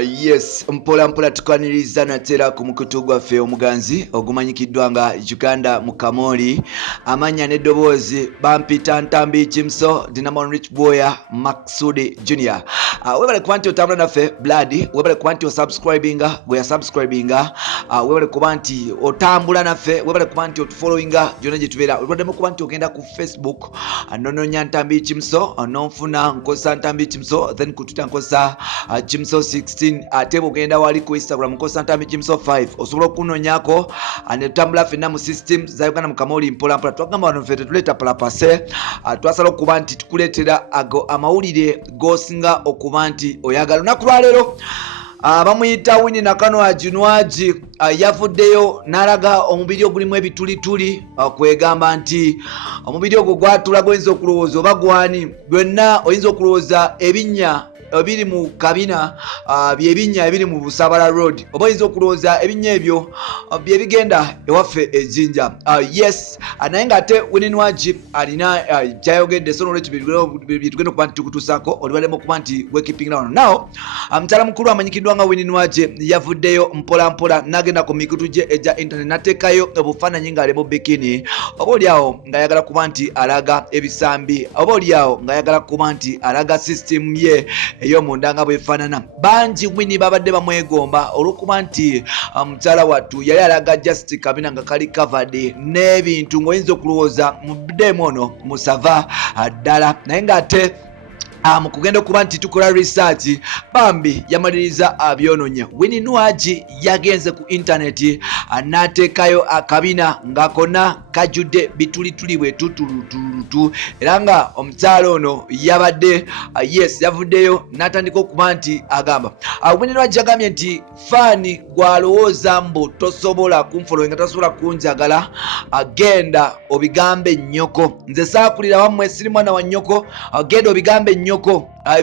Yes, mpola mpola tukwaniriza natera ku mukutu gwaffe omuganzi ogumanyikiddwa nga Uganda Mukamoli amanya n'eddoboozi bampita Ntambi Jimso Dinamon Rich Boya Maksudi Junior. Webale kuba nti otambula naffe Blood, webale kuba nti osubscribinga bwe yasubscribinga, webale kuba nti otambula naffe, webale kuba nti otufollowinga gyonna gye tubeera. Olwaddemu kuba nti ogenda ku Facebook nononya Ntambi Jimso nonfuna nkosa Ntambi Jimso, then ku Twitter nkosa Jimso 16, ate bugenda wali ku Instagram nkosa Ntambi Jimso 5 osobola okunonyako anetambula fenna mu system za Uganda Mukamoli mpola mpola. Twagamba wano fete tuleta palapase, twasala okuba nti tukuleetera ago amawulire gosinga okuba nti oyagala. Lunaku lwa leero bamuyita Winnie Nakano Ajunwaji yavuddeyo n'alaga omubiri ogulimu ebitulituli, kwegamba nti omubiri ogwo gwatulaga oyinza okulowooza oba gwani, byonna oyinza okulowooza ebinnya ebiri mu kabina byebinnya ebiri mu Busabala Road, oba oyinza okulowooza ebinnya ebyo byebigenda ewaffe ejjinja. Yes, naye ng'ate Winnie Nwaji alina gyayogedde, so n'olwekyo byetugenda okuba nti tukutuusaako olibalemu okuba nti weekipingira wano. Now mukyala mukulu amanyikiddwa nga Winnie Nwaji yavuddeyo mpola mpola n'agenda ku mikutu gye egya internet n'ateekayo obufaananyi ng'ali mu bikini, oba oliawo ng'ayagala kuba nti alaga ebisambi, oba oliawo ng'ayagala kuba nti alaga system ye ey'omunda nga bwefaanana. Bangi Winnie babadde bamwegomba olw'okuba nti mukyala wattu yali alaga just kabina nga kali covered n'ebintu ng'oyinza okulowooza mu ddemu ono musava ddala, naye ng'ate mu kugenda okuba nti tukola research bambi yamaliriza abyononya. Winnie Nwaji yagenze ku internet n'ateekayo akabina nga konna kajjudde bitulituli bwe tutulutu, era nga omukyala ono yabadde yes yavuddeyo n'atandika okuba nti agamba Winnie Nwaji agambye nti faani gwalowooza mbu tosobola kunfollow nga tasobola kunjagala, agenda obigambe nnyoko, nze saakulira wammwe siri mwana wa nnyoko, agenda obigambe nnyoko.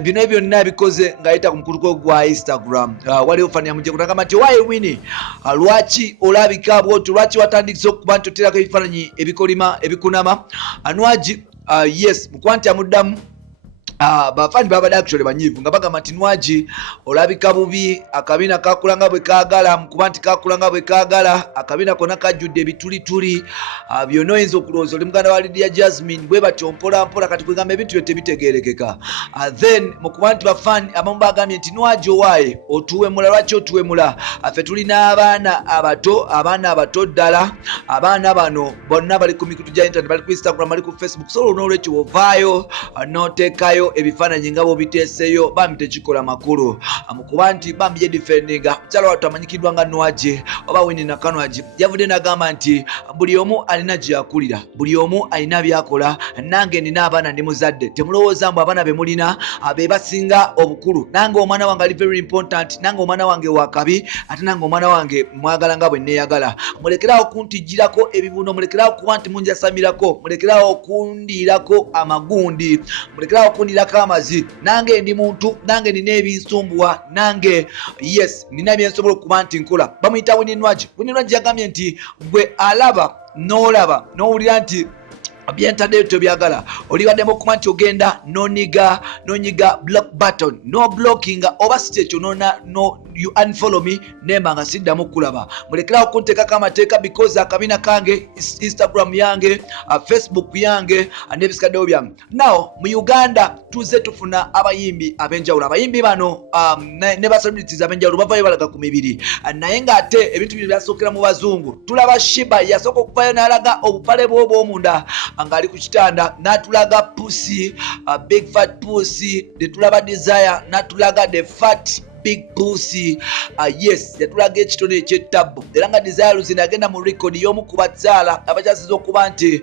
Bino byonna bikoze ng'ayita ku mukutu gwa Instagram. Waliwo fani yamujja kutagamba nti wayi Winnie, lwaki olabika bw'otyo, lwaki watandikise okuba nti oterako ebifaananyi ebikolima ebikunama? Nwaji yes mukuba nti amuddamu bafani babadde actually banyiivu nga bagamba nti Nwaji olabika bubi, akabina kakulanga bwe kaagala, mukuba nti kakulanga bwe kaagala, akabina konna kajjudde ebitulituli, byonna oyinza okulowooza oli muganda wa Lydia Jasmine bwe batyo mpola mpola, kati kwegamba ebintu byo tebitegeerekeka. Then mukuba nti bafani abamu bagambye nti Nwaji owaaye otuwemula, lwaki otuwemula? Ffe tulina abaana abato ddala, abaana bano bonna bali ku mikutu gya internet, bali ku Instagram, bali ku Facebook, so n'olwekyo ovaayo n'oteekayo ebifaananyi nga bw'obiteeseyo bambi tekikola makulu. Mukuba nti bambi yedifendinga mukyala wattu amanyikiddwa nga Nwaji oba Winnie Nakano yavudde n'agamba nti buli omu alina gye yakulira, buli omu alina byakola, nange nina abaana ndi muzadde, temulowooza mbu abaana be mulina be basinga obukulu, nange omwana wange ali very important, nange omwana wange wakabi, ate nange omwana wange mwagala nga bwe neeyagala. Mulekerawo kuntijjirako ebibuno, mulekerawo kuba nti munjasamirako, mulekerawo okundiirako amagundi, mulekerawo okundiirako amazi, nange ndi muntu, nange nina ebinsumbuwa, nange yes nina byensobola okuba nti nkola. Bamuyita Winnie Nwaji. Winnie Nwaji yagambye nti bwe alaba n'olaba n'owulira nti byentaddeyo tobyagala, olibaddemu okuba nti ogenda nonyiga block button, no blocking oba si kyekyo no you unfollow me nemba nga siddamu kulaba. Mulekerawo kunteekako amateeka because akabina kange, Instagram yange, Facebook yange n'ebisikaddeyo byange. Now mu Uganda tuze tufuna abayimbi ab'enjawulo, abayimbi bano ne ba celebrities ab'enjawulo bavayo balaga ku mibiri, naye ng'ate ebintu bino byasookera mu bazungu. Tulaba Shiba yasooka okuvayo n'alaga obupale bwe obw'omunda ng'ali ku kitanda, n'atulaga pussy, big fat pussy, ne tulaba Desire n'atulaga the fat big pussy. Yes yatulaga ekitone eky'ettabbo, era nga Desire Luzinda agenda mu record y'omu ku bakyala abakyasiza okuba nti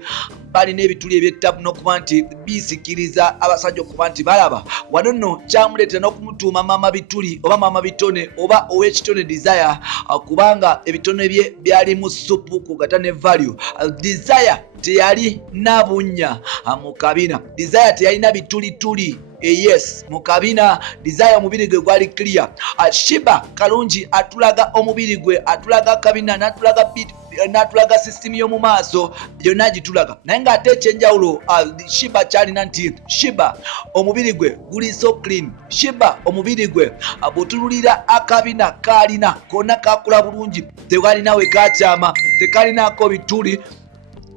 balina ebituli eby'ettabbu n'okuba nti bisikiriza abasajja okuba nti balaba wano nno kyamuleetera n'okumutuuma Mama Bituli oba Mama Bitone oba ow'ekitone Desire, kubanga ebitone bye byali mu supu kugata ne value. Desire teyali nabunnya mu kabina, Desire teyalina bitulituli yes mukabina desire omubiri gwe gwali clear. Shiba Kalungi atulaga omubiri gwe, atulaga kabina, natulaga system yo mu maaso yonna gitulaga, naye ng'ate ekyenjawulo Shiba kyalina nti Shiba omubiri gwe guli so clean. Shiba omubiri gwe bw'otunulira akabina kaalina konna kakula bulungi, tekalina we kakyama, tekalinako bituli,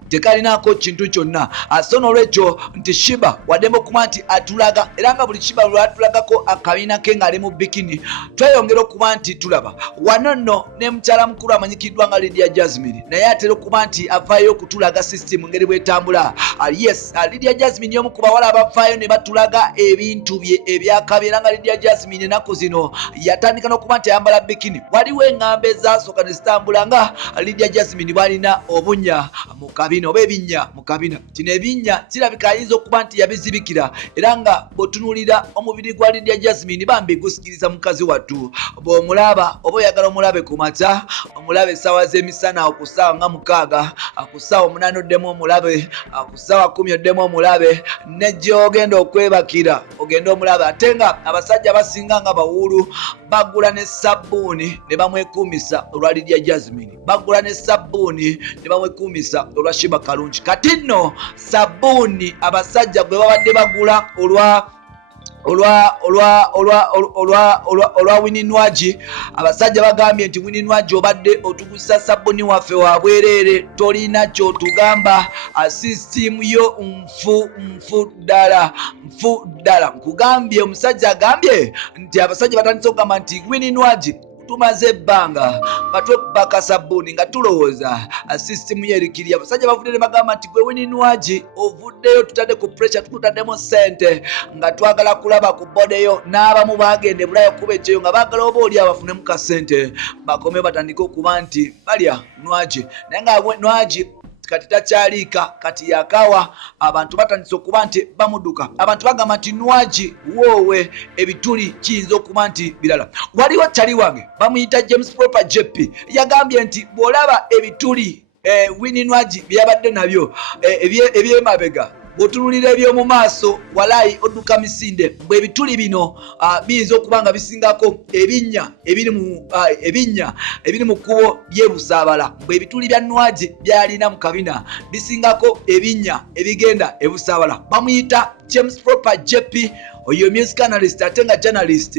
tekalinako kintu kyonna. So n'olwekyo nti Shiba waddemu okuba nti atulaga, era nga buli Shiba lwatulagako akabina ke ng'ali mu bikini, tweyongera okuba nti tulaba wano nno ne mukyala mukulu amanyikiddwa nga Lydia Jasmine, naye atera okuba nti avaayo okutulaga system ngeri bwetambula. Yes, Lydia Jasmine y'omu ku bawala abavaayo ne batulaga ebintu bye ebyakabeera nga Lydia Jasmine ennaku zino yatandika n'okuba nti ayambala bikini. Waliwo eŋŋambo ezasooka ne zitambula nga Lydia Jasmine bw'alina obunnya mu kabina oba ebinnya mu kabina. Kino ebinnya kirabika ayinza okuba nti yabizibikira, era nga bw'otunuulira omubiri gwa Lydia Jasmine bambi gusikiriza mukazi wattu. Bw'omulaba oba oyagala omulabe ku makya, omulabe essaawa z'emisana ku ssaawa nga 6, ku ssaawa 8 oddemu omulabe, ku ssaawa 10 oddemu omulabe, ne gy'ogenda okwebakira ogenda omulabe. Ate nga abasajja basinga nga bawuulu bagula ne sabbuuni ne bamwekumisa olwa Lydia Jasmine, bagula ne sabbuuni ne bamwekumisa olwa Shiba Kalungi. Kati nno sabbuuni abasajja gwe babadde bagula olwa Winnie Nwagi, abasajja bagambye nti Winnie Nwagi obadde otugusa sabbuuni waffe wa bwereere, tolina kyotugamba, system yo nfu ddala. Nkugambye omusajja agambye nti abasajja batandise okugamba nti Winnie Nwagi tumaze ebbanga batwebaka sabbuuni nga tulowooza system yerikiriya. Abasajja bavudde ne bagamba nti gwe Winnie Nwagi ovuddeyo tutadde ku pressure, tukutaddemu ssente nga twagala kulaba ku bodeyo, n'abamu bagende bulayo kuba ekyeyo nga baagala oba oli abafunemu ka ssente bakome batandike okuba nti balya Nwagi. Naye nga Nwagi kati takyaliika, kati yakawa. Abantu batandise okuba nti bamuduka, abantu bagamba nti Nwagi woowe ebituli kiyinza okuba nti birala. Waliwo kyali wange bamuyita James Proper JP yagambye nti bw'olaba ebituli Winnie Nwagi byabadde nabyo ebyemabega, bw'otunulira eby'omu maaso walayi odduka misinde. Bwe ebituli bino biyinza okuba nga bisingako ebinnya ebiri mu kkubo ly'ebusaabala. Bwe ebituli bya Nwagi byalina mu kabina bisingako ebinnya ebigenda ebusaabala. Bamuyita James Proper JP, oyo music analyst ate nga journalist.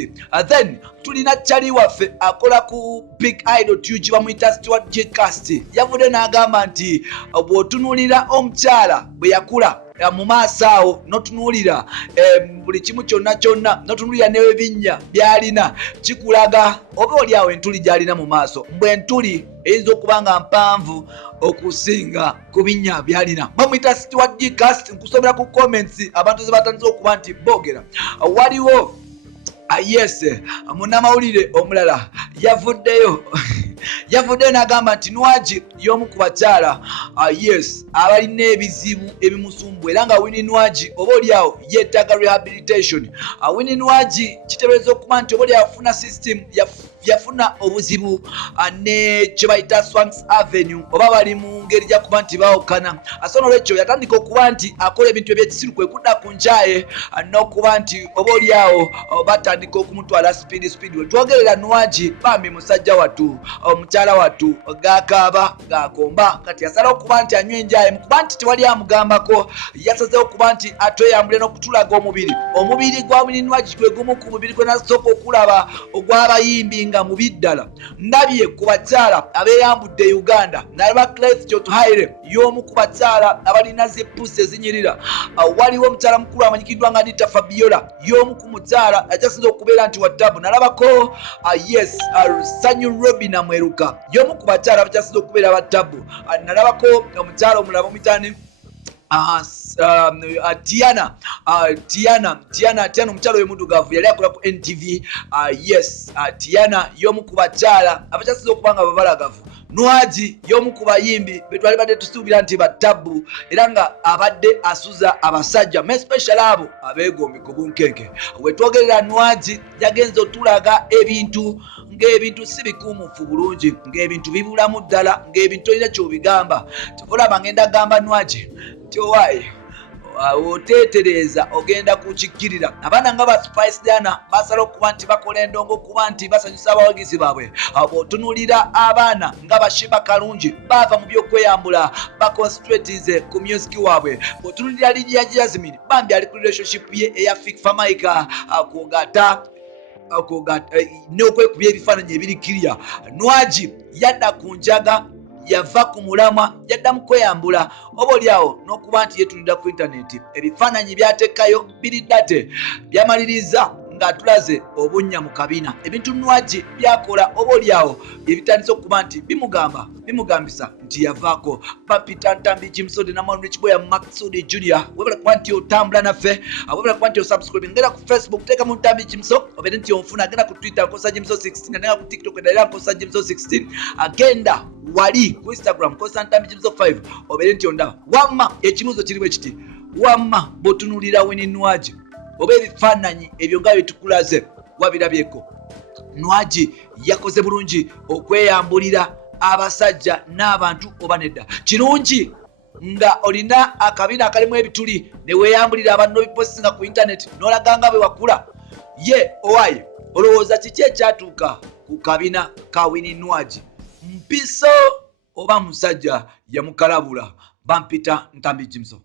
Then tulina Charlie waffe akola ku Big Idol Tuge bamuyita Stuart J. Cast, yavudde n'agamba nti bw'otunuulira omukyala bwe yakula mu maaso awo n'otunuulira buli kimu kyonna n'otunuulira n'ebinnya byalina, kikulaga oba oli awo entuli gy'alina mu maaso. Mbwe entuli eyinza okuba nga mpanvu okusinga ku binnya byalina. Bamuyita Stuart J. Cast. Nkusomera ku comments abantu ze batandise okuba nti boogera. Waliwo yes munnamawulire omulala yavuddeyo n'agamba nti Nwagi y'omu ku bakyala yes abalina ebizibu ebimusumbu, era nga Winnie Nwagi oba oli awo yeetaaga rehabilitation. Winnie Nwagi kiteebereza okuba nti oba oli afuna system yafuna obuzibu ne kye bayita Swanks Avenue, oba bali mu ngeri gya kuba nti baawukana. So n'olwekyo yatandika okuba nti akola ebintu ebyekisiru, kwe kudda ku nkyaye n'okuba nti oba oli awo batandika okumutwala speed. We twogerera Nwagi bambi musajja wattu, omukyala wattu gakaaba gakomba, kati yasala okuba nti anywa enjaye mukuba nti tewali amugambako. Yasazeho okuba nti atweyambule n'okutulaga omubiri gwa Winnie Nwagi gwe gumu ku mubiri gwe nasooka okulaba ogw'abayimbi nga mubi ddala. Ndabye ku bakyala abeeyambudde Uganda, nalaba Clef Haile y'omu ku bakyala abalina zippusi ezinyirira. Waliwo omukyala mukulu amanyikiddwa nga Anita Fabiola, y'omu ku mukyala akyasinza okubeera nti wa ttabu. Nalabako yes Sanyu Robina Mweruka, y'omu ku bakyala abakyasinza okubeera ba ttabu. Nalabako omukyala omulala omuyitani Tiana omukyala w'emuddugavu yali akola ku NTV. Yes Tiana y'omu ku bakyala abakyasinza okuba nga babalagavu. Nwagi y'omu ku bayimbi betwali badde tusuubira nti battabu, era nga abadde asuza abasajja especially abo abeegombi ku bunkenke. Wetwogerera Nwagi yagenza otulaga ebintu ng'ebintu si bikuumufu bulungi, ng'ebintu bibulamu ddala, ng'ebintu olina ky'obigamba. Olaba ngenda gamba Nwagi nti owaayi oteetereza ogenda kukikkirira. Abaana nga ba Spice Diana basala okuba nti bakola endongo kuba nti basanyusa abawagizi baabwe. Bw'otunuulira abaana nga Bashiba Kalungi bava mu by'okweyambula baconcentratize ku music waabwe. Bw'otunuulira Lydia Jasmine bambi ali ku relationship ye eya Fikfa Mike kwogata n'okwekubya ebifaananyi ebirikkirya. Nwaji yadda ku njaga, yava ku mulamwa, yadda mu kweyambula, oba oliawo n'okuba nti yeetulira ku intaneti. Ebifaananyi by'ateekayo biriddate byamaliriza ng'atulaze obunnya mu kabina. Ebintu Nwaji byakola oba oliawo ebitandise okuba nti bimugambisa nti yavaako. Bapita Ntambi Jimso Dinamo Rich Boy Maxudi Junior, webala kuba nti otambula naffe, webala kuba nti osubscribe, ngenda ku Facebook teeka mu Ntambi Jimso, obeere nti onfuna, agenda ku Twitter nkosa Jimso 16, agenda ku TikTok endalira nkosa Jimso 16, agenda wali ku Instagram nkosa Ntambi Jimso 5, obeere nti ondaba. Wamma ekibuuzo kirimu ekiti, wamma bw'otunuulira Winnie Nwaji oba ebifaananyi ebyo nga byetukulaze wabirabyeko, Nwaji yakoze bulungi okweyambulira abasajja n'abantu oba nedda? Kirungi nga olina akabina akalimu ebituli ne weeyambulira abantu n'obipostinga ku intaneti n'olaga nga bwe wakula? Ye owaye olowooza kiki ekyatuuka ku kabina ka Winnie Nwaji? Mpiso oba musajja yamukalabula? Bampita Ntambi Jimso.